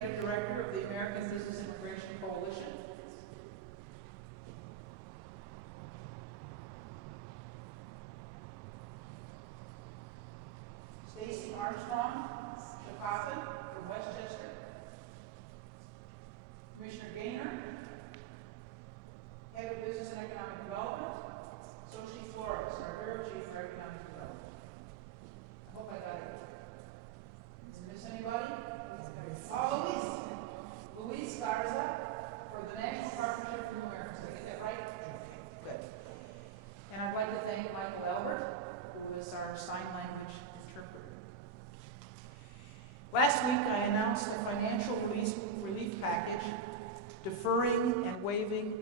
Director of the American Business Immigration Coalition. Stacy Armstrong, Chicago from Westchester. Commissioner Gaynor, Head of Business and Economic Development. Sochi Flores, our Bureau Chief for Economic Development. I hope I got it. Did I miss anybody? Oh, Luis Garza for the National Partnership for New Americans. Did I get that right? Good. And I'd like to thank Michael Albert, who is our sign language interpreter. Last week, I announced a financial relief package deferring and waiving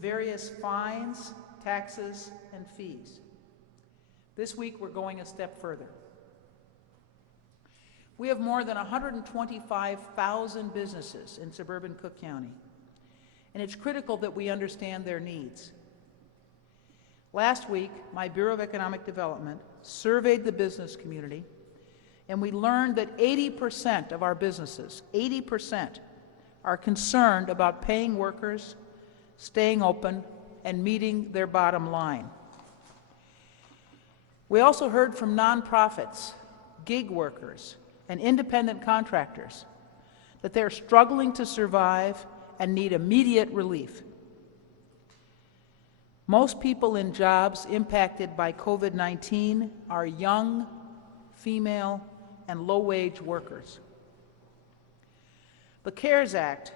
various fines, taxes, and fees. This week, we're going a step further. We have more than 125,000 businesses in suburban Cook County, and it's critical that we understand their needs. Last week, my Bureau of Economic Development surveyed the business community, and we learned that 80% of our businesses, 80%, are concerned about paying workers, staying open, and meeting their bottom line. We also heard from nonprofits, gig workers, and independent contractors that they're struggling to survive and need immediate relief. Most people in jobs impacted by COVID-19 are young, female, and low-wage workers. The CARES Act,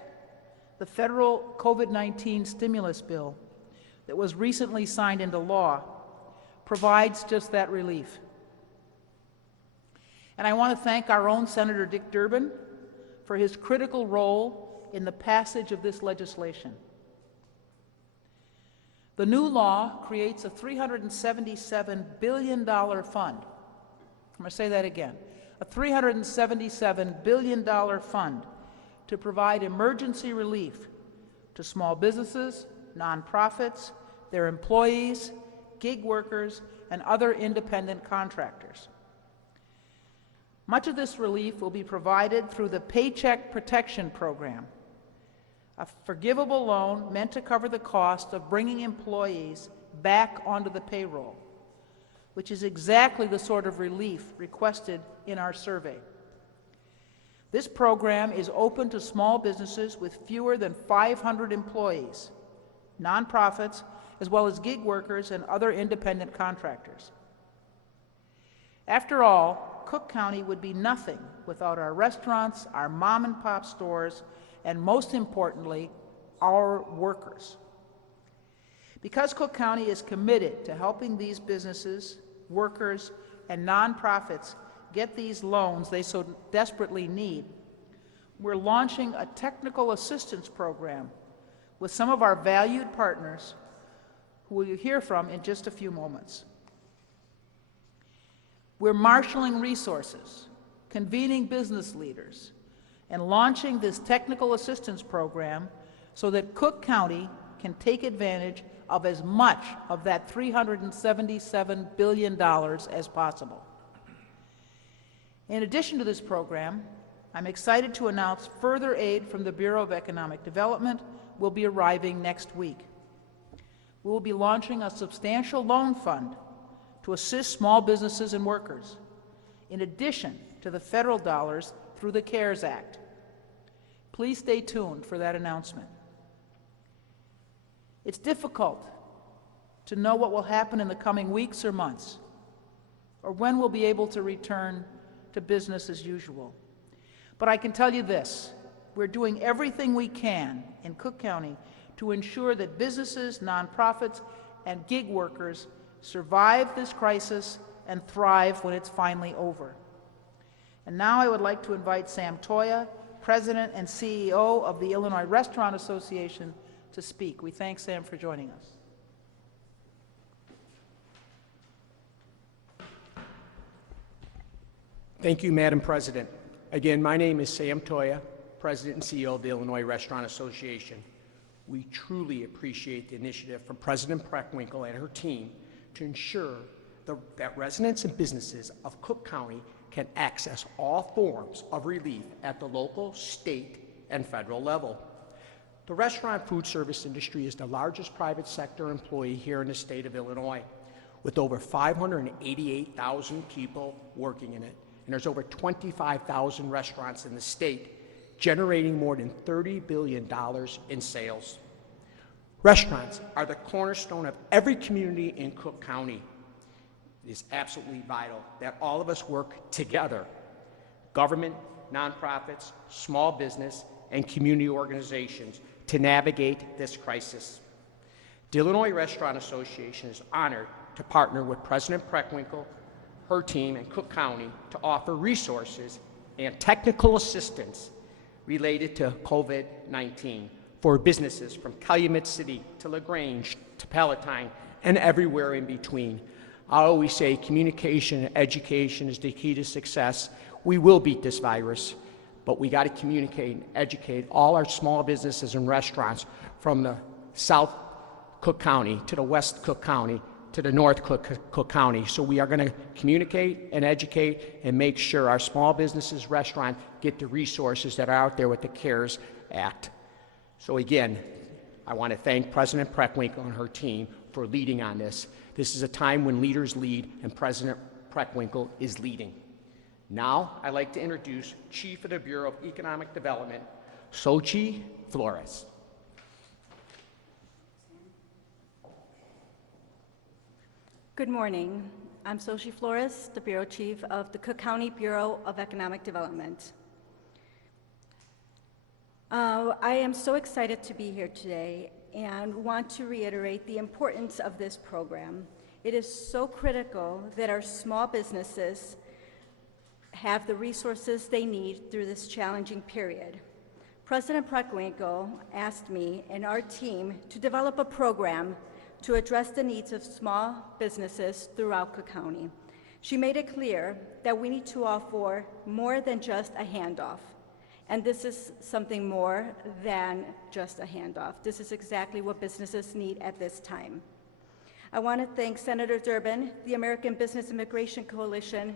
the federal COVID-19 stimulus bill that was recently signed into law, provides just that relief. And I want to thank our own Senator Dick Durbin for his critical role in the passage of this legislation. The new law creates a $377 billion fund. I'm going to say that again. A $377 billion fund to provide emergency relief to small businesses, nonprofits, their employees, gig workers, and other independent contractors. Much of this relief will be provided through the Paycheck Protection Program, a forgivable loan meant to cover the cost of bringing employees back onto the payroll, which is exactly the sort of relief requested in our survey. This program is open to small businesses with fewer than 500 employees, nonprofits, as well as gig workers and other independent contractors. After all, Cook County would be nothing without our restaurants, our mom and pop stores, and most importantly, our workers. Because Cook County is committed to helping these businesses, workers, and nonprofits get these loans they so desperately need, we're launching a technical assistance program with some of our valued partners who you'll hear from in just a few moments. We're marshaling resources, convening business leaders, and launching this technical assistance program so that Cook County can take advantage of as much of that $377 billion as possible. In addition to this program, I'm excited to announce further aid from the Bureau of Economic Development will be arriving next week. We will be launching a substantial loan fund to assist small businesses and workers, in addition to the federal dollars through the CARES Act. Please stay tuned for that announcement. It's difficult to know what will happen in the coming weeks or months, or when we'll be able to return to business as usual. But I can tell you this, we're doing everything we can in Cook County to ensure that businesses, nonprofits, and gig workers survive this crisis and thrive when it's finally over. And now I would like to invite Sam Toya, President and CEO of the Illinois Restaurant Association, to speak. We thank Sam for joining us. Thank you, Madam President. Again, my name is Sam Toya, President and CEO of the Illinois Restaurant Association. We truly appreciate the initiative from President Preckwinkle and her team to ensure that residents and businesses of Cook County can access all forms of relief at the local, state, and federal level. The restaurant food service industry is the largest private sector employee here in the state of Illinois, with over 588,000 people working in it. And there's over 25,000 restaurants in the state, generating more than $30 billion in sales. Restaurants are the cornerstone of every community in Cook County. It is absolutely vital that all of us work together, government, nonprofits, small business, and community organizations, to navigate this crisis. The Illinois Restaurant Association is honored to partner with President Preckwinkle, her team, and Cook County to offer resources and technical assistance related to COVID-19 for businesses from Calumet City to LaGrange to Palatine and everywhere in between. I always say communication and education is the key to success. We will beat this virus, but we got to communicate and educate all our small businesses and restaurants from the South Cook County to the West Cook County to the North Cook County. So we are going to communicate and educate and make sure our small businesses, restaurants get the resources that are out there with the CARES Act. So again, I want to thank President Preckwinkle and her team for leading on this. This is a time when leaders lead, and President Preckwinkle is leading. Now, I'd like to introduce Chief of the Bureau of Economic Development, Xochitl Flores. Good morning. I'm Xochitl Flores, the Bureau Chief of the Cook County Bureau of Economic Development. I am so excited to be here today and want to reiterate the importance of this program. It is so critical that our small businesses have the resources they need through this challenging period. President Preckwinkle asked me and our team to develop a program to address the needs of small businesses throughout Cook County. She made it clear that we need to offer more than just a handoff. And this is something more than just a handoff. This is exactly what businesses need at this time. I want to thank Senator Durbin, the American Business Immigration Coalition,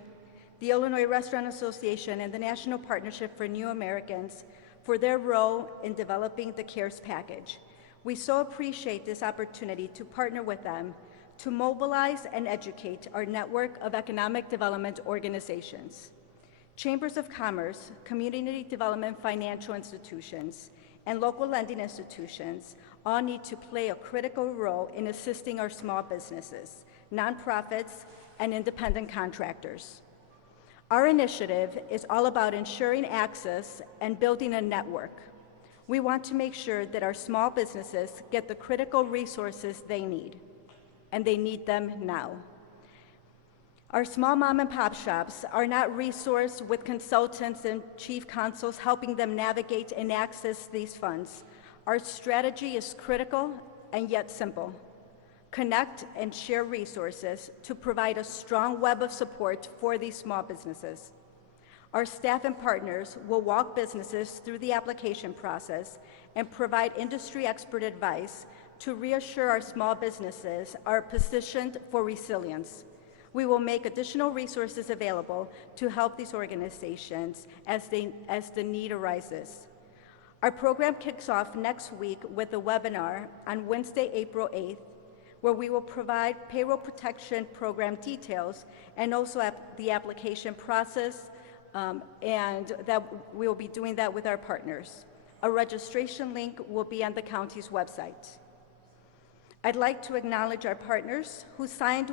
the Illinois Restaurant Association, and the National Partnership for New Americans for their role in developing the CARES package. We so appreciate this opportunity to partner with them to mobilize and educate our network of economic development organizations. Chambers of Commerce, community development financial institutions, and local lending institutions all need to play a critical role in assisting our small businesses, nonprofits, and independent contractors. Our initiative is all about ensuring access and building a network. We want to make sure that our small businesses get the critical resources they need, and they need them now. Our small mom and pop shops are not resourced with consultants and chief counsels helping them navigate and access these funds. Our strategy is critical and yet simple. Connect and share resources to provide a strong web of support for these small businesses. Our staff and partners will walk businesses through the application process and provide industry expert advice to reassure our small businesses are positioned for resilience. We will make additional resources available to help these organizations as the need arises. Our program kicks off next week with a webinar on Wednesday, April 8th, where we will provide payroll protection program details and also the application process, and that we will be doing that with our partners. A registration link will be on the county's website. I'd like to acknowledge our partners who signed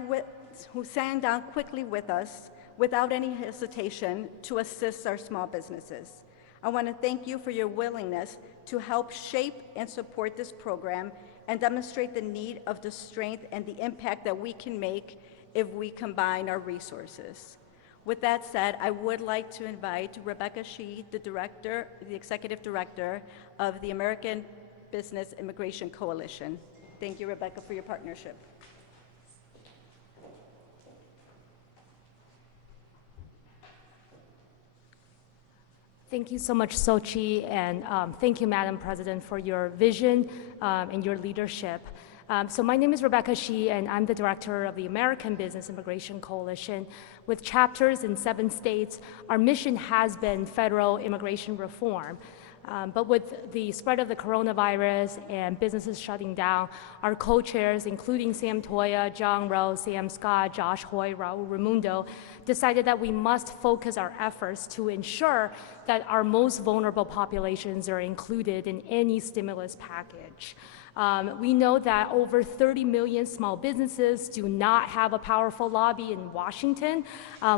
on quickly with us without any hesitation to assist our small businesses. I want to thank you for your willingness to help shape and support this program and demonstrate the need of the strength and the impact that we can make if we combine our resources. With that said, I would like to invite Rebecca Shee, the Executive Director of the American Business Immigration Coalition. Thank you, Rebecca, for your partnership. Thank you so much, Xochitl, and thank you, Madam President, for your vision and your leadership. So my name is Rebecca Shi, and I'm the director of the American Business Immigration Coalition. With chapters in 7 states, our mission has been federal immigration reform. But with the spread of the coronavirus and businesses shutting down, our co-chairs, including Sam Toya, John Rowe, Sam Scott, Josh Hoy, Raul Raimundo, decided that we must focus our efforts to ensure that our most vulnerable populations are included in any stimulus package. We know that over 30 million small businesses do not have a powerful lobby in Washington.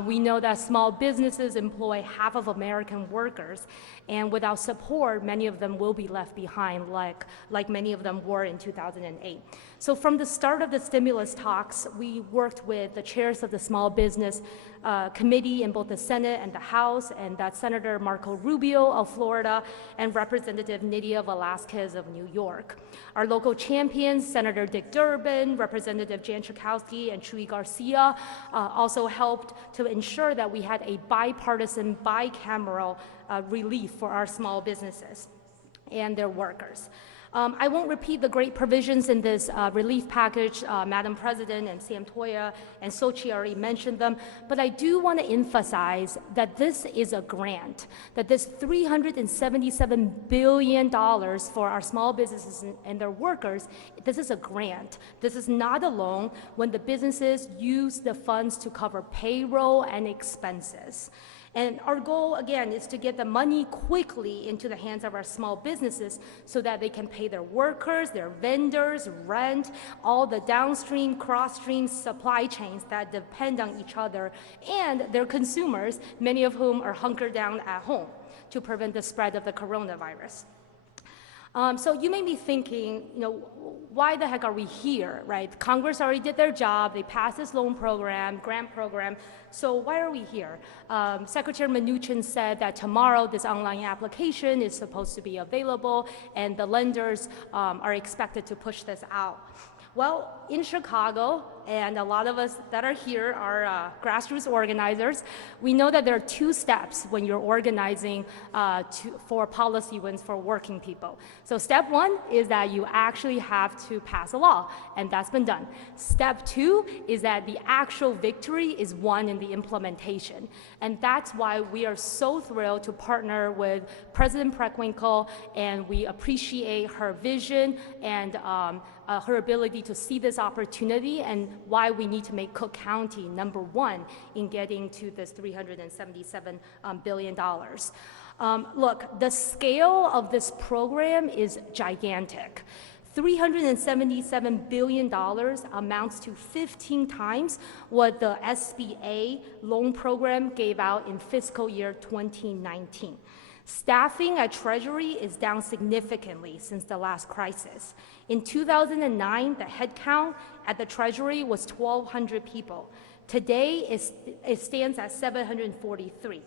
We know that small businesses employ half of American workers, and without support, many of them will be left behind, like many of them were in 2008. So from the start of the stimulus talks, we worked with the chairs of the Small Business Committee in both the Senate and the House, and that's Senator Marco Rubio of Florida and Representative Nydia Velasquez of New York. Our local champions, Senator Dick Durbin, Representative Jan Schakowsky, and Chuy Garcia also helped to ensure that we had a bipartisan, bicameral relief for our small businesses and their workers. I won't repeat the great provisions in this relief package. Madam President and Sam Toya and Sochi already mentioned them, but I do want to emphasize that this is a grant, that this $377 billion for our small businesses and their workers, this is a grant. This is not a loan when the businesses use the funds to cover payroll and expenses. And our goal, again, is to get the money quickly into the hands of our small businesses so that they can pay their workers, their vendors, rent, all the downstream, cross-stream supply chains that depend on each other, and their consumers, many of whom are hunkered down at home to prevent the spread of the coronavirus. So you may be thinking, why the heck are we here, right? Congress already did their job. They passed this loan program, grant program. So why are we here? Secretary Mnuchin said that tomorrow this online application is supposed to be available, and the lenders are expected to push this out. Well, in Chicago, and a lot of us that are here are grassroots organizers, we know that there are 2 steps when you're organizing for policy wins for working people. So step 1 is that you actually have to pass a law, and that's been done. Step 2 is that the actual victory is won in the implementation. And that's why we are so thrilled to partner with President Preckwinkle, and we appreciate her vision and her ability to see this opportunity, and why we need to make Cook County #1 in getting to this $377 billion. Look, the scale of this program is gigantic. $377 billion amounts to 15 times what the SBA loan program gave out in fiscal year 2019. Staffing at Treasury is down significantly since the last crisis. In 2009, the headcount at the Treasury was 1,200 people. Today, it stands at 743.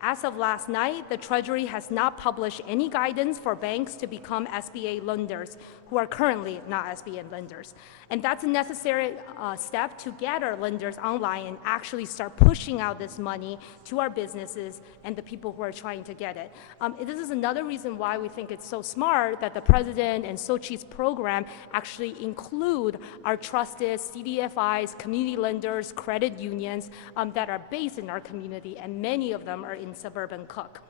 As of last night, the Treasury has not published any guidance for banks to become SBA lenders who are currently not SBA lenders. And that's a necessary step to get our lenders online and actually start pushing out this money to our businesses and the people who are trying to get it. This is another reason why we think it's so smart that the President and Sochi's program actually include our trusted CDFIs, community lenders, credit unions that are based in our community, and many of them are in suburban Cook.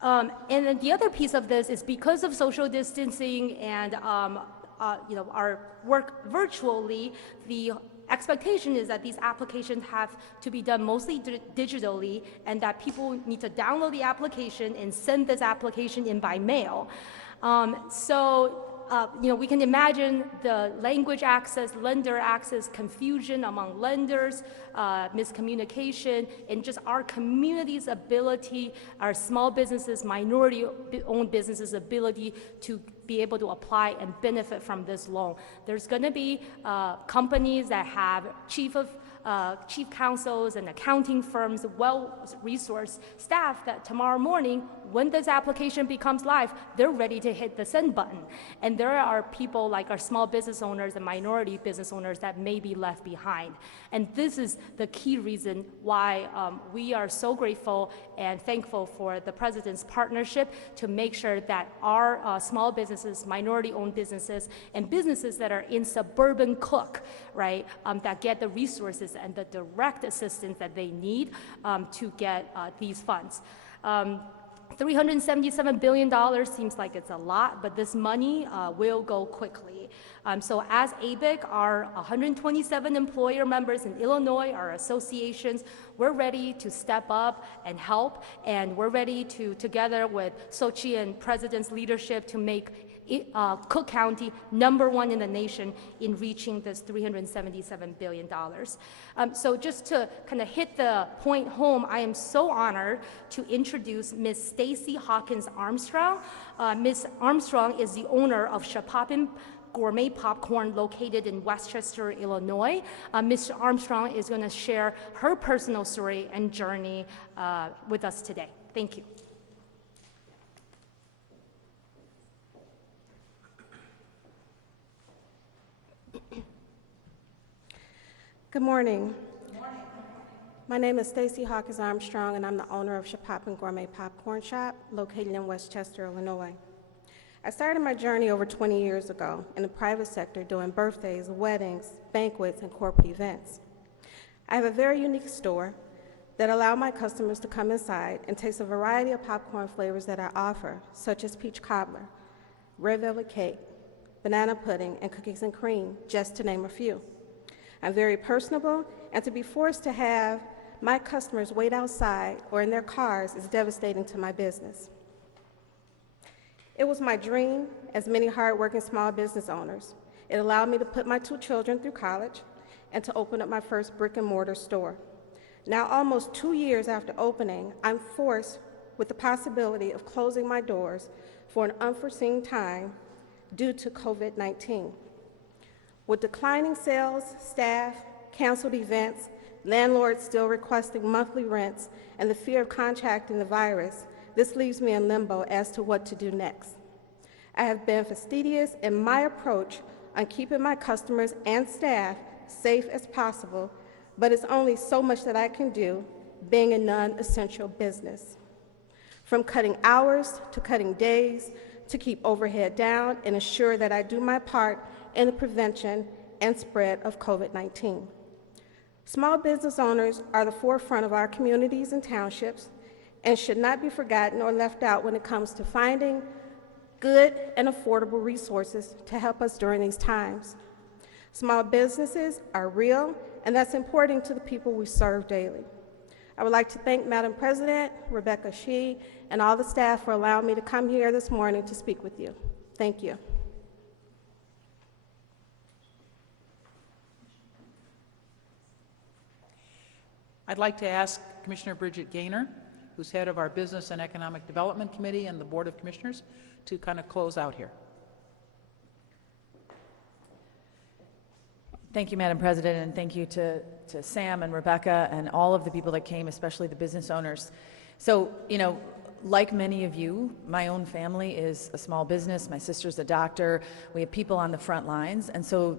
And then the other piece of this is because of social distancing and our work virtually, the expectation is that these applications have to be done mostly digitally, and that people need to download the application and send this application in by mail. We can imagine the language access, lender access, confusion among lenders, miscommunication, and just our community's ability, our small businesses, minority-owned businesses' ability to be able to apply and benefit from this loan. There's going to be companies that have chief of chief counsels and accounting firms, well-resourced staff that tomorrow morning, when this application becomes live, they're ready to hit the send button. And there are people like our small business owners and minority business owners that may be left behind. And this is the key reason why we are so grateful and thankful for the President's partnership to make sure that our small businesses, minority-owned businesses, and businesses that are in suburban Cook, right, that get the resources and the direct assistance that they need to get these funds. $377 billion seems like it's a lot, but this money will go quickly. So as ABIC, our 127 employer members in Illinois, our associations, we're ready to step up and help, and we're ready to, together with Sochi and President's leadership, to make Cook County #1 in the nation in reaching this $377 billion. So just to kind of hit the point home, I am so honored to introduce Ms. Stacy Hawkins Armstrong. Ms. Armstrong is the owner of Shapopin Gourmet Popcorn located in Westchester, Illinois. Ms. Armstrong is going to share her personal story and journey with us today. Thank you. Good morning. My name is Stacy Hawkins Armstrong, and I'm the owner of Shapopin Gourmet Popcorn Shop located in Westchester, Illinois. I started my journey over 20 years ago in the private sector doing birthdays, weddings, banquets, and corporate events. I have a very unique store that allows my customers to come inside and taste a variety of popcorn flavors that I offer, such as peach cobbler, red velvet cake, banana pudding, and cookies and cream, just to name a few. I'm very personable, and to be forced to have my customers wait outside or in their cars is devastating to my business. It was my dream, as many hardworking small business owners. It allowed me to put my 2 children through college and to open up my first brick and mortar store. Now, almost 2 years after opening, I'm forced with the possibility of closing my doors for an unforeseen time due to COVID-19. With declining sales, staff, canceled events, landlords still requesting monthly rents, and the fear of contracting the virus, this leaves me in limbo as to what to do next. I have been fastidious in my approach on keeping my customers and staff safe as possible, but it's only so much that I can do being a non-essential business. From cutting hours to cutting days to keep overhead down and ensure that I do my part in the prevention and spread of COVID-19. Small business owners are the forefront of our communities and townships and should not be forgotten or left out when it comes to finding good and affordable resources to help us during these times. Small businesses are real, and that's important to the people we serve daily. I would like to thank Madam President, Rebecca Shee, and all the staff for allowing me to come here this morning to speak with you. Thank you. I'd like to ask Commissioner Bridget Gaynor, who's head of our Business and Economic Development Committee and the Board of Commissioners, to kind of close out here. Thank you, Madam President, and thank you to Sam and Rebecca and all of the people that came, especially the business owners. So, you know, like many of you, my own family is a small business. My sister's a doctor. We have people on the front lines, and so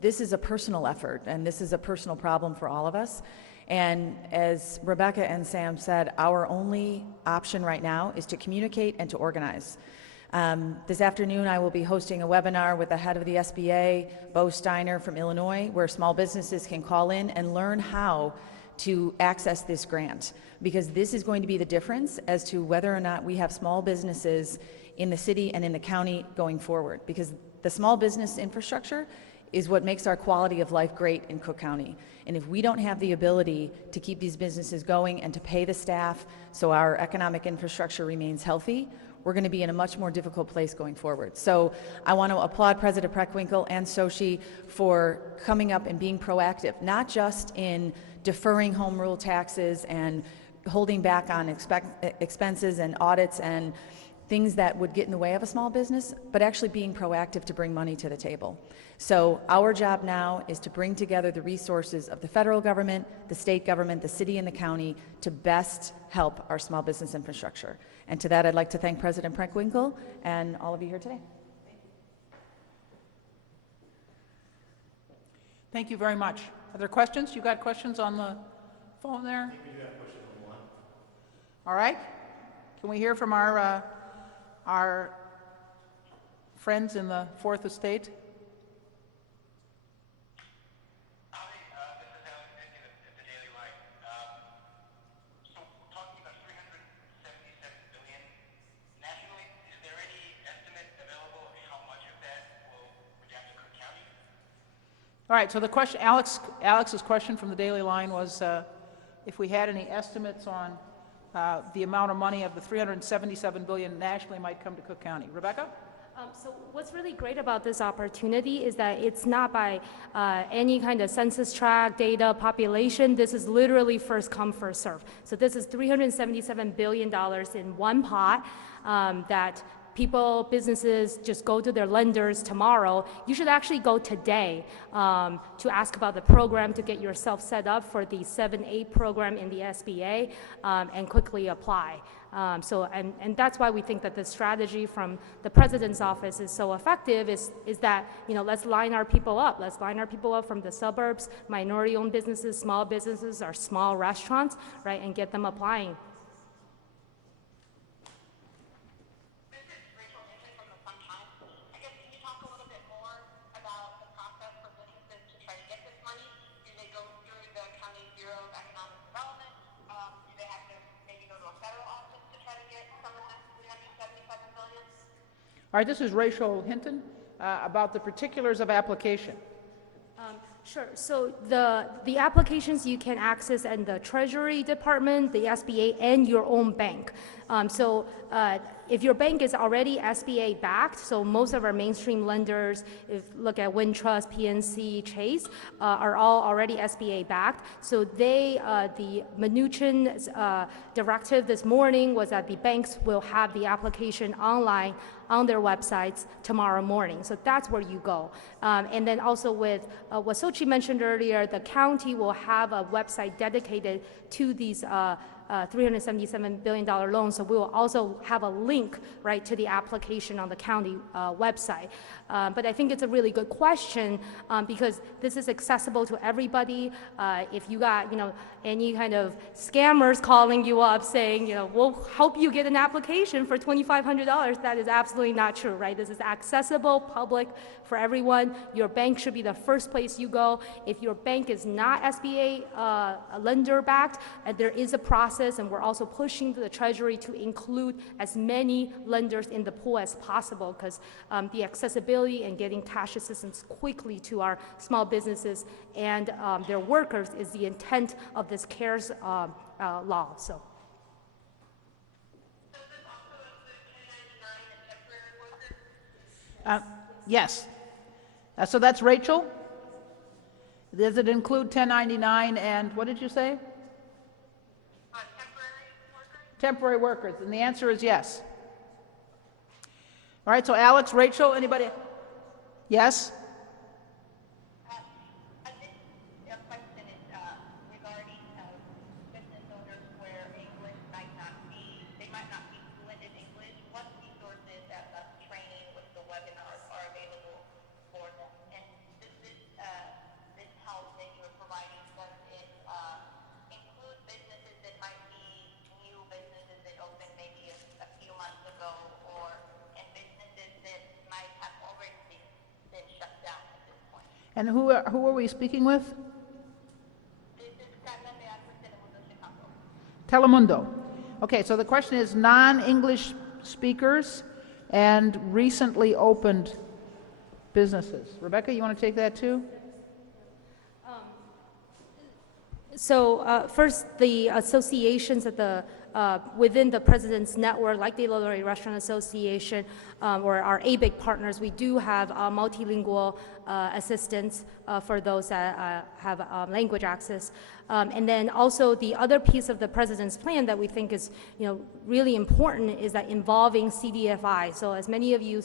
this is a personal effort, and this is a personal problem for all of us. And as Rebecca and Sam said, our only option right now is to communicate and to organize. This afternoon, I will be hosting a webinar with the head of the SBA, Bo Steiner from Illinois, where small businesses can call in and learn how to access this grant, because this is going to be the difference as to whether or not we have small businesses in the city and in the county going forward, because the small business infrastructure is what makes our quality of life great in Cook County. And if we don't have the ability to keep these businesses going and to pay the staff so our economic infrastructure remains healthy, we're going to be in a much more difficult place going forward. So I want to applaud President Preckwinkle and Sochi for coming up and being proactive, not just in deferring home rule taxes and holding back on expenses and audits and things that would get in the way of a small business, but actually being proactive to bring money to the table. So our job now is to bring together the resources of the federal government, the state government, the city, and the county to best help our small business infrastructure. And to that, I'd like to thank President Preckwinkle and all of you here today. Thank you very much. Are there questions? You got questions on the phone there? I think we do have questions on the line. All right. Can we hear from our friends in the Fourth Estate? Hi, this is Alex at the Daily Line. So we're talking about $377 billion nationally. Is there any estimate available of how much of that will redound to Cook County? All right, so the question, Alex's question from the Daily Line was if we had any estimates on the amount of money of the $377 billion nationally might come to Cook County. Rebecca? So what's really great about this opportunity is that it's not by any kind of census tract, data, population. This is literally first come, first serve. So this is $377 billion in one pot that people, businesses just go to their lenders tomorrow. You should actually go today to ask about the program to get yourself set up for the 7-8 program in the SBA and quickly apply. And that's why we think that the strategy from the president's office is so effective is that, let's line our people up. Let's line our people up from the suburbs, minority-owned businesses, small businesses, our small restaurants, right, and get them applying. All right, this is Rachel Hinton about the particulars of application. Sure. So the applications you can access in the Treasury Department, the SBA, and your own bank. If your bank is already SBA backed, so most of our mainstream lenders, if look at Wintrust, PNC, Chase, are all already SBA backed. So the Mnuchin's directive this morning was that the banks will have the application online on their websites tomorrow morning. So that's where you go. And then also with what Sochi mentioned earlier, the county will have a website dedicated to these $377 billion loan, so we will also have a link, right, to the application on the county website. But I think it's a really good question because this is accessible to everybody. If you got, any kind of scammers calling you up saying, we'll help you get an application for $2,500, that is absolutely not true, right? This is accessible, public for everyone. Your bank should be the first place you go. If your bank is not SBA lender backed, there is a process, and we're also pushing the Treasury to include as many lenders in the pool as possible, because the accessibility and getting cash assistance quickly to our small businesses and their workers is the intent of this CARES law. So. Yes. So that's Rachel. Does it include 1099 and what did you say? Temporary workers. And the answer is yes. All right, so Alex, Rachel, anybody? Yes? I think the question is regarding business owners where English might not be, they might not be fluent in English. What resources at the training with the webinars are available for them? And this help that you're providing, does it include businesses that might be new businesses that opened maybe a few months ago, or and businesses that might have already been shut down at this point? And who are we speaking with? This is Carla Leal with Telemundo Chicago. Telemundo. Okay, so the question is non-English speakers and recently opened businesses. Rebecca, you want to take that too? So first, the associations at the within the President's network, like the Illinois Restaurant Association or our ABIC partners, we do have multilingual assistance for those that have language access. And then also the other piece of the President's plan that we think is, really important is that involving CDFI. So as many of you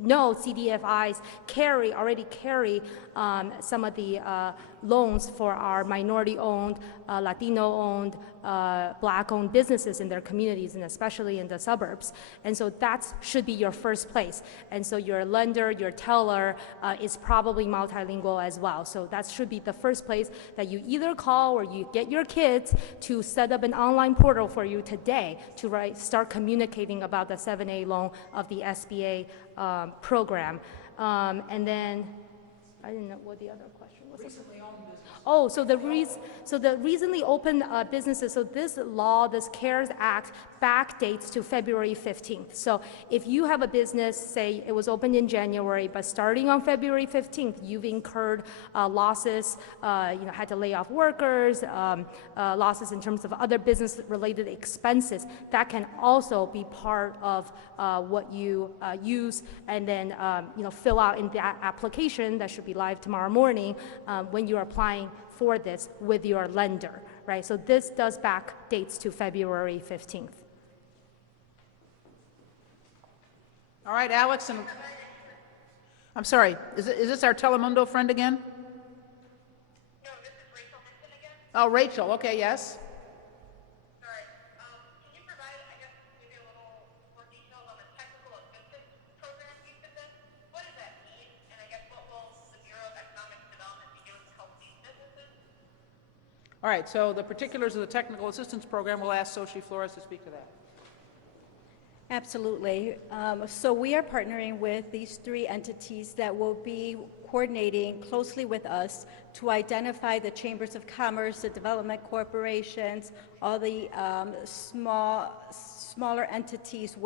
know, CDFIs already carry some of the loans for our minority-owned, Latino-owned, Black-owned businesses in their communities, and especially in the suburbs. And so that should be your first place. And so your lender, your teller is probably multilingual as well. So that should be the first place that you either call or you get your kids to set up an online portal for you today to start communicating about the 7A loan of the SBA program. And then, I didn't know what the other question was. Recently owned business. Oh, so the recently opened businesses, so this law, this CARES Act, backdates to February 15th. So if you have a business, say it was opened in January, but starting on February 15th, you've incurred losses, had to lay off workers, losses in terms of other business-related expenses, that can also be part of what you use, and then fill out in that application that should be live tomorrow morning when you're applying for this with your lender, right? So this does back dates to February 15th. All right, Alex, and I'm sorry, is this our Telemundo friend again? No, this is Rachel Hinton again. Oh, Rachel, okay, yes. Sorry. Can you provide, I guess, maybe a little more details on the technical assistance program piece of this? What does that mean? And I guess what will the Bureau of Economic Development be doing to help these businesses? All right, so the particulars of the technical assistance program, we'll ask Sochi Flores to speak to that. Absolutely. So we are partnering with these three entities that will be coordinating closely with us to identify the chambers of commerce, the development corporations, all the smaller entities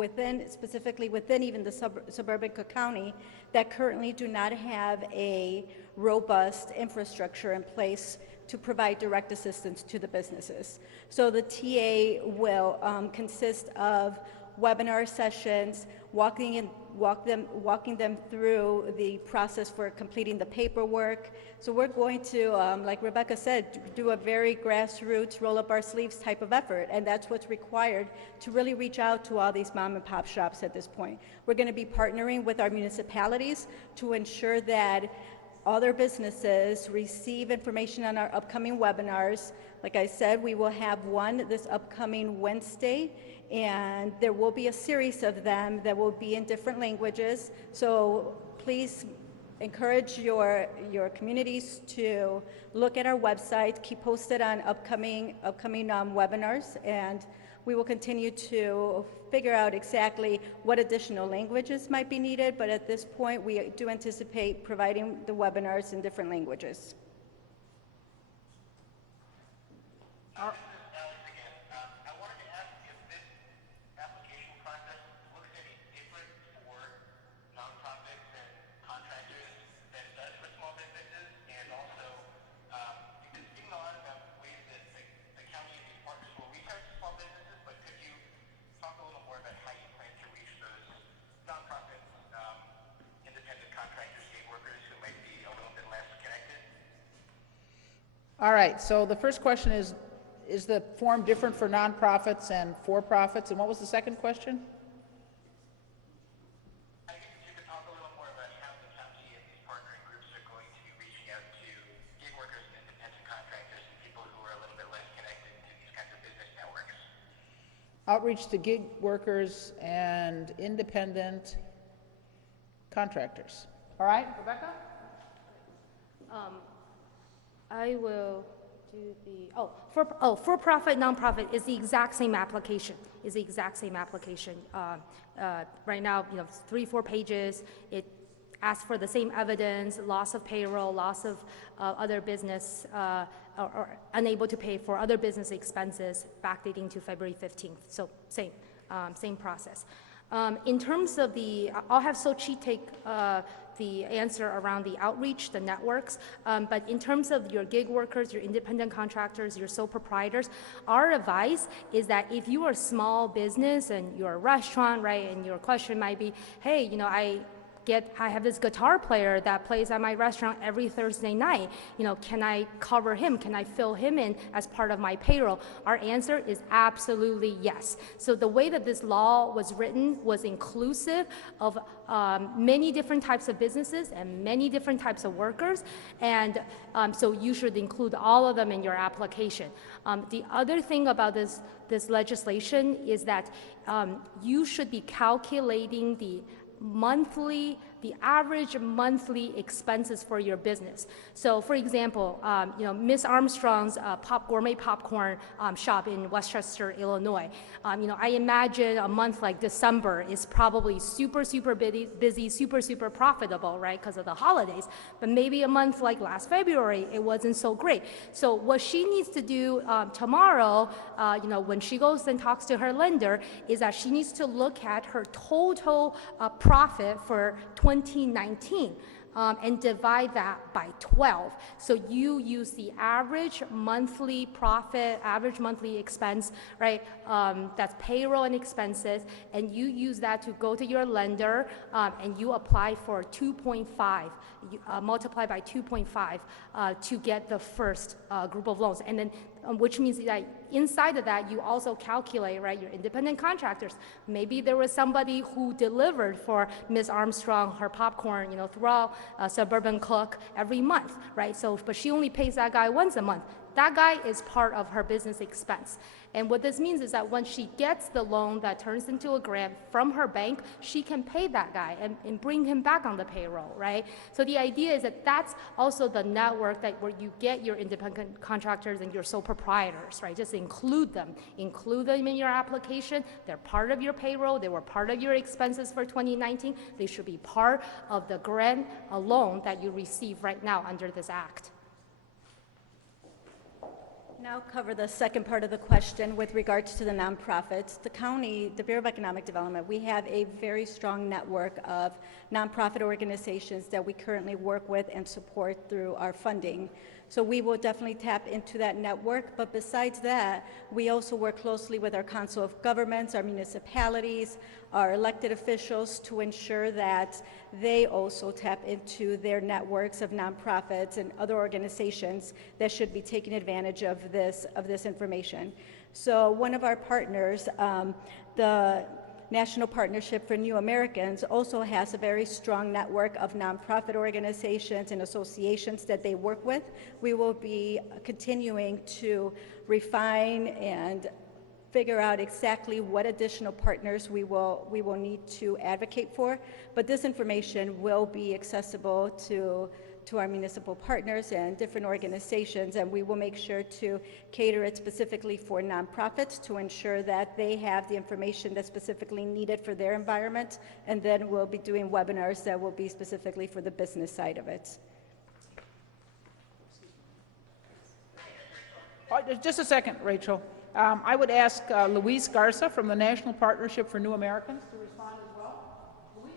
specifically within even the suburban Cook County that currently do not have a robust infrastructure in place to provide direct assistance to the businesses. So the TA will consist of webinar sessions, walking them through the process for completing the paperwork. So we're going to, like Rebecca said, do a very grassroots, roll up our sleeves type of effort, and that's what's required to really reach out to all these mom and pop shops at this point. We're going to be partnering with our municipalities to ensure that all their businesses receive information on our upcoming webinars. Like I said, we will have one this upcoming Wednesday, and there will be a series of them that will be in different languages. So please encourage your communities to look at our website, keep posted on upcoming webinars, and we will continue to figure out exactly what additional languages might be needed, but at this point, we do anticipate providing the webinars in different languages. Alex again. I wanted to ask if this application process looks any different for nonprofits and contractors than it does for small businesses, and also you've been speaking a lot about ways that the county and these partners will reach out to small businesses, but could you talk a little more about how you plan to reach those nonprofits, independent contractors, gig workers who might be a little bit less connected? All right, so the first question is the form different for nonprofits and for-profits? And what was the second question? I guess if you could talk a little more about how the county and these partnering groups are going to be reaching out to gig workers and independent contractors and people who are a little bit less connected to these kinds of business networks. Outreach to gig workers and independent contractors. All right, Rebecca? I will do the, for-profit, nonprofit is the exact same application, right now, 3-4 pages. It asks for the same evidence, loss of payroll, loss of other business, or unable to pay for other business expenses, backdating to February 15th. So same process. In terms of I'll have Sochi take the answer around the outreach, the networks, but in terms of your gig workers, your independent contractors, your sole proprietors, our advice is that if you are a small business and you're a restaurant, right, and your question might be, hey, you know, I have this guitar player that plays at my restaurant every Thursday night. You know, can I cover him? Can I fill him in as part of my payroll? Our answer is absolutely yes. So the way that this law was written was inclusive of many different types of businesses and many different types of workers, and so you should include all of them in your application. The other thing about this legislation is that you should be calculating the average monthly expenses for your business. So for example, you know, Miss Armstrong's gourmet popcorn shop in Westchester, Illinois. You know, I imagine a month like December is probably super busy, super profitable, right, because of the holidays. But maybe a month like last February, it wasn't so great. So what she needs to do tomorrow, you know, when she goes and talks to her lender, is that she needs to look at her total profit for 2019 and divide that by 12. So you use the average monthly profit, average monthly expense, right? That's payroll and expenses, and you use that to go to your lender and you apply for 2.5. You multiply by 2.5 to get the first group of loans, and then which means that inside of that you also calculate, right, your independent contractors. Maybe there was somebody who delivered for Miss Armstrong her popcorn, you know, throughout Suburban Cook every month, right? So, but she only pays that guy once a month. That guy is part of her business expense. And what this means is that when she gets the loan that turns into a grant from her bank, she can pay that guy and bring him back on the payroll, right? So the idea is that that's also the network where you get your independent contractors and your sole proprietors, right? Just include them in your application. They're part of your payroll. They were part of your expenses for 2019. They should be part of the grant loan that you receive right now under this act. Now cover the second part of the question with regards to the nonprofits. The county, the Bureau of Economic Development, we have a very strong network of nonprofit organizations that we currently work with and support through our funding. So we will definitely tap into that network, but besides that, we also work closely with our Council of Governments, our municipalities, our elected officials to ensure that they also tap into their networks of nonprofits and other organizations that should be taking advantage of this information. So one of our partners, the National Partnership for New Americans, also has a very strong network of nonprofit organizations and associations that they work with. We will be continuing to refine and figure out exactly what additional partners we will need to advocate for, but this information will be accessible to our municipal partners and different organizations, and we will make sure to cater it specifically for nonprofits to ensure that they have the information that's specifically needed for their environment, and then we'll be doing webinars that will be specifically for the business side of it. Just a second, Rachel. I would ask Luis Garza from the National Partnership for New Americans to respond as well. Luis?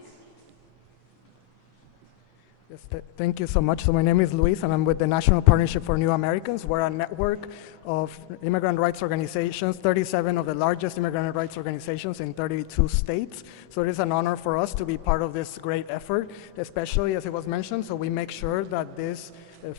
Yes, thank you so much. So my name is Luis, and I'm with the National Partnership for New Americans. We're a network of immigrant rights organizations, 37 of the largest immigrant rights organizations in 32 states. So it is an honor for us to be part of this great effort, especially as it was mentioned. So we make sure that this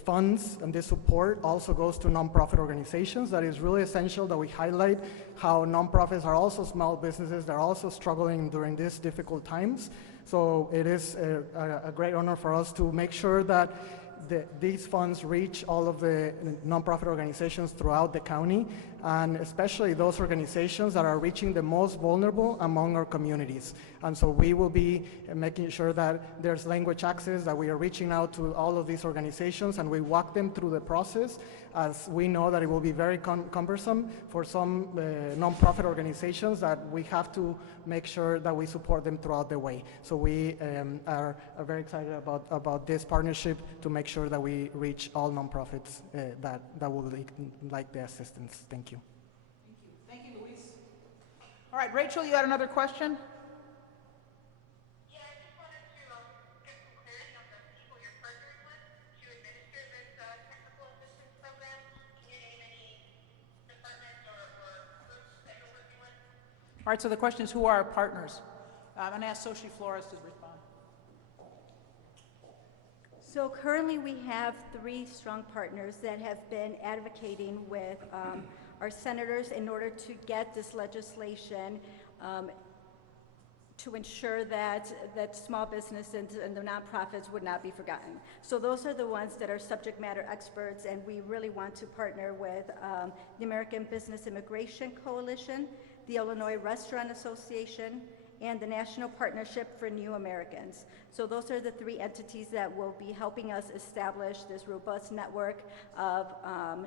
funds and this support also goes to nonprofit organizations. That is really essential that we highlight how nonprofits are also small businesses. They're also struggling during these difficult times. So it is a great honor for us to make sure that these funds reach all of the nonprofit organizations throughout the county, and especially those organizations that are reaching the most vulnerable among our communities. And so we will be making sure that there's language access, that we are reaching out to all of these organizations, and we walk them through the process, as we know that it will be very cumbersome for some nonprofit organizations, that we have to make sure that we support them throughout the way. So we are very excited about this partnership to make sure that we reach all nonprofits that would like the assistance. Thank you. Thank you, Luis. All right, Rachel, you had another question? All right, so the question is, who are our partners? I'm going to ask Sochi Flores to respond. So currently we have 3 strong partners that have been advocating with our senators in order to get this legislation to ensure that small businesses and the nonprofits would not be forgotten. So those are the ones that are subject matter experts, and we really want to partner with the American Business Immigration Coalition, the Illinois Restaurant Association, and the National Partnership for New Americans. So those are the 3 entities that will be helping us establish this robust network of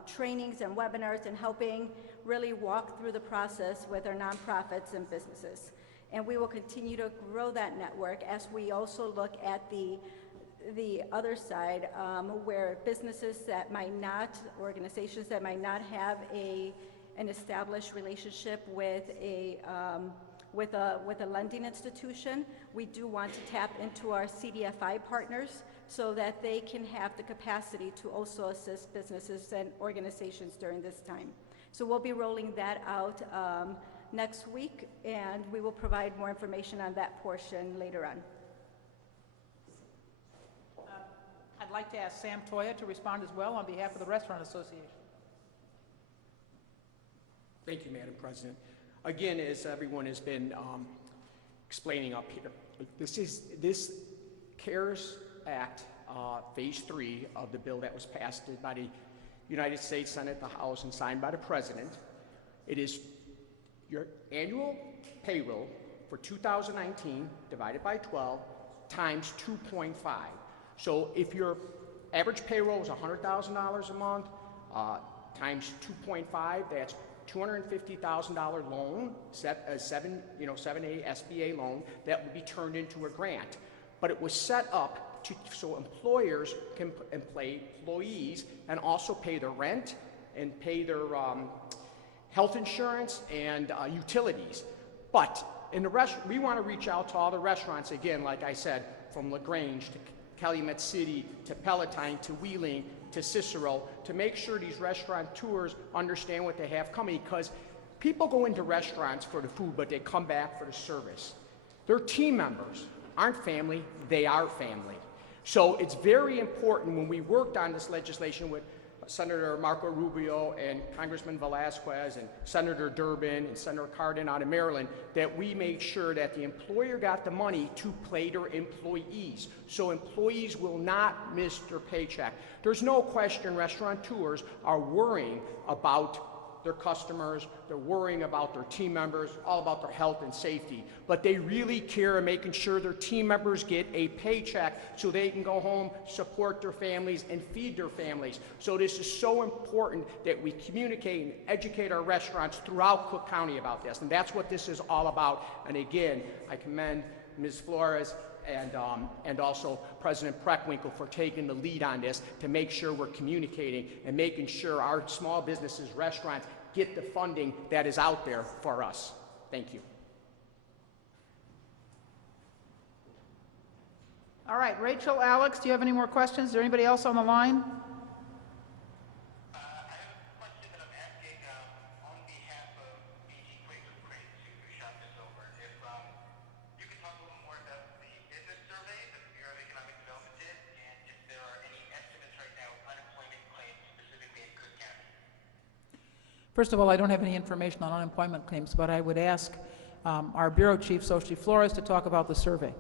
trainings and webinars and helping really walk through the process with our nonprofits and businesses. And we will continue to grow that network as we also look at the other side, where businesses that might not, organizations that might not have an established relationship with a lending institution, we do want to tap into our CDFI partners so that they can have the capacity to also assist businesses and organizations during this time. So we'll be rolling that out next week, and we will provide more information on that portion later on. I'd like to ask Sam Toya to respond as well on behalf of the Restaurant Association. Thank you, Madam President. Again, as everyone has been explaining up here, this CARES Act, Phase 3 of the bill that was passed by the United States Senate, the House, and signed by the President. It is your annual payroll for 2019 divided by 12 times 2.5. So if your average payroll is $100,000 a month times 2.5, that's $250,000 loan, a 7A SBA loan that would be turned into a grant. But it was set up so employers can employ employees and also pay their rent and pay their health insurance and utilities. But in the we want to reach out to all the restaurants, again, like I said, from LaGrange to Calumet City to Palatine to Wheeling to Cicero, to make sure these restaurateurs understand what they have coming, because people go into restaurants for the food, but they come back for the service. Their team members aren't family, they are family. So it's very important when we worked on this legislation with Senator Marco Rubio and Congressman Velasquez and Senator Durbin and Senator Cardin out of Maryland, that we made sure that the employer got the money to pay their employees, so employees will not miss their paycheck. There's no question restaurateurs are worrying about their customers, they're worrying about their team members, all about their health and safety, but they really care in making sure their team members get a paycheck so they can go home, support their families, and feed their families. So this is so important that we communicate and educate our restaurants throughout Cook County about this, and that's what this is all about. And again, I commend Ms. Flores and also President Preckwinkle for taking the lead on this to make sure we're communicating and making sure our small businesses, restaurants, get the funding that is out there for us. Thank you. All right, Rachel, Alex, do you have any more questions? Is there anybody else on the line? I have a question that I'm asking on behalf of AG Quick, who created to shop this over. If you could talk a little more about the business survey that the Bureau of Economic Development did, and if there are any estimates right now of unemployment claims specifically in Cook County. First of all, I don't have any information on unemployment claims, but I would ask our Bureau Chief, Sochi Flores, to talk about the survey.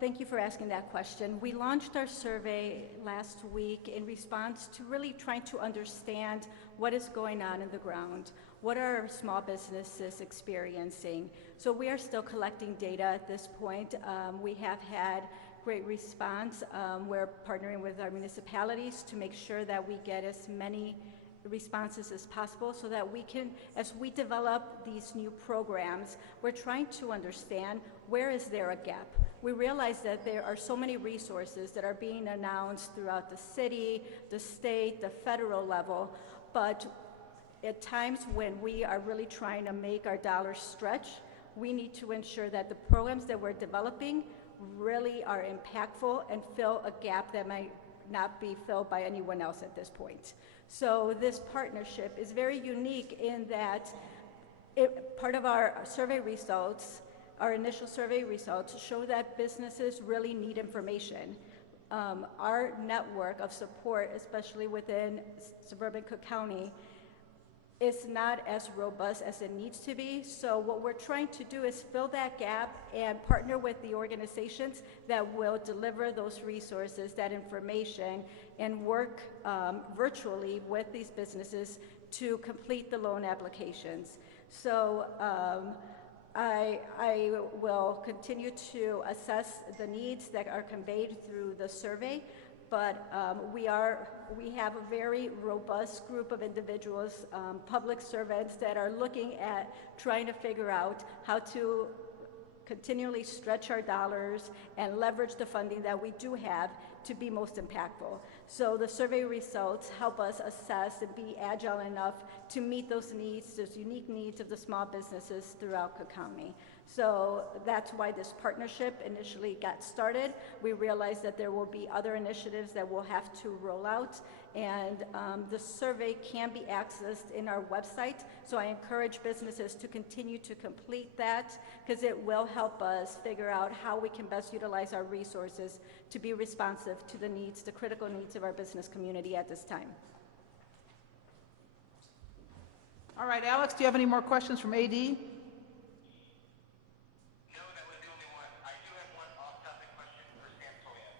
Thank you for asking that question. We launched our survey last week in response to really trying to understand what is going on in the ground. What are our small businesses experiencing? So we are still collecting data at this point. We have had great response. We're partnering with our municipalities to make sure that we get as many responses as possible so that we can, as we develop these new programs, we're trying to understand where is there a gap. We realize that there are so many resources that are being announced throughout the city, the state, the federal level, but at times when we are really trying to make our dollars stretch, we need to ensure that the programs that we're developing really are impactful and fill a gap that not be filled by anyone else at this point. So this partnership is very unique in that part of our survey results, our initial survey results, show that businesses really need information. Our network of support, especially within suburban Cook County, is not as robust as it needs to be. So what we're trying to do is fill that gap and partner with the organizations that will deliver those resources, that information, and work virtually with these businesses to complete the loan applications. So I will continue to assess the needs that are conveyed through the survey, but we have a very robust group of individuals, public servants, that are looking at trying to figure out how to continually stretch our dollars and leverage the funding that we do have to be most impactful. So the survey results help us assess and be agile enough to meet those needs, those unique needs of the small businesses throughout Cook County. So that's why this partnership initially got started. We realized that there will be other initiatives that we'll have to roll out, and the survey can be accessed in our website. So I encourage businesses to continue to complete that, because it will help us figure out how we can best utilize our resources to be responsive to the needs, the critical needs of our business community at this time. All right, Alex, do you have any more questions from AD? No, that was the only one. I do have one off-topic question for Sam Toya,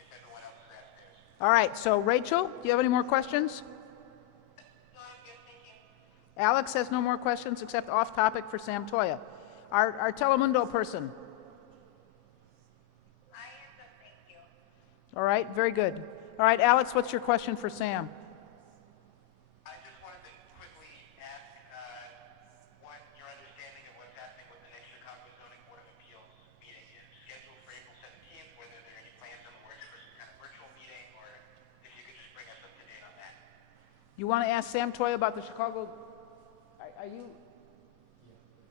if everyone else has asked theirs. All right, so Rachel, do you have any more questions? No, I'm good, thank you. Alex has no more questions except off-topic for Sam Toya. Our Telemundo person. I am good, thank you. All right, very good. All right, Alex, what's your question for Sam? I just wanted to quickly ask what your understanding of what's happening with the next Chicago Zoning Board of Appeals meeting is scheduled for April 17th, whether there are any plans in the works for some kind of virtual meeting, or if you could just bring us up to date on that. You want to ask Sam Toya about the Chicago? Are you?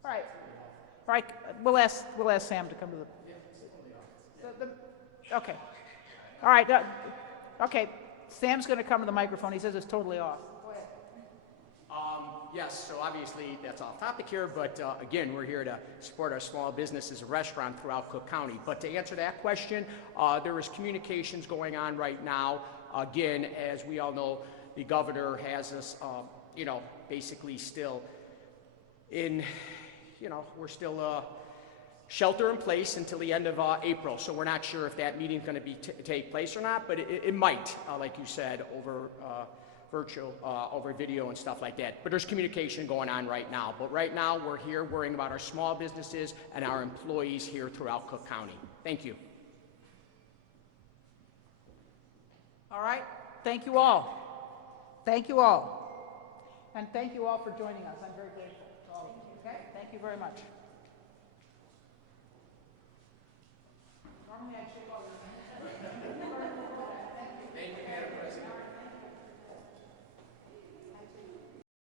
All right. All right. We'll ask Sam to come to okay. All right. Okay. Sam's going to come to the microphone. He says it's totally off. Go ahead. Yes, so obviously that's off topic here, but again, we're here to support our small businesses and restaurant throughout Cook County. But to answer that question, there is communications going on right now. Again, as we all know, the governor has us, basically still in, we're still shelter in place until the end of April. So we're not sure if that meeting's going to take place or not, but it might, like you said, over virtual, over video and stuff like that. But there's communication going on right now. But right now, we're here worrying about our small businesses and our employees here throughout Cook County. Thank you. All right. Thank you all. Thank you all. And thank you all for joining us. I'm very grateful to all of you. Okay? Thank you very much. Normally I'd shake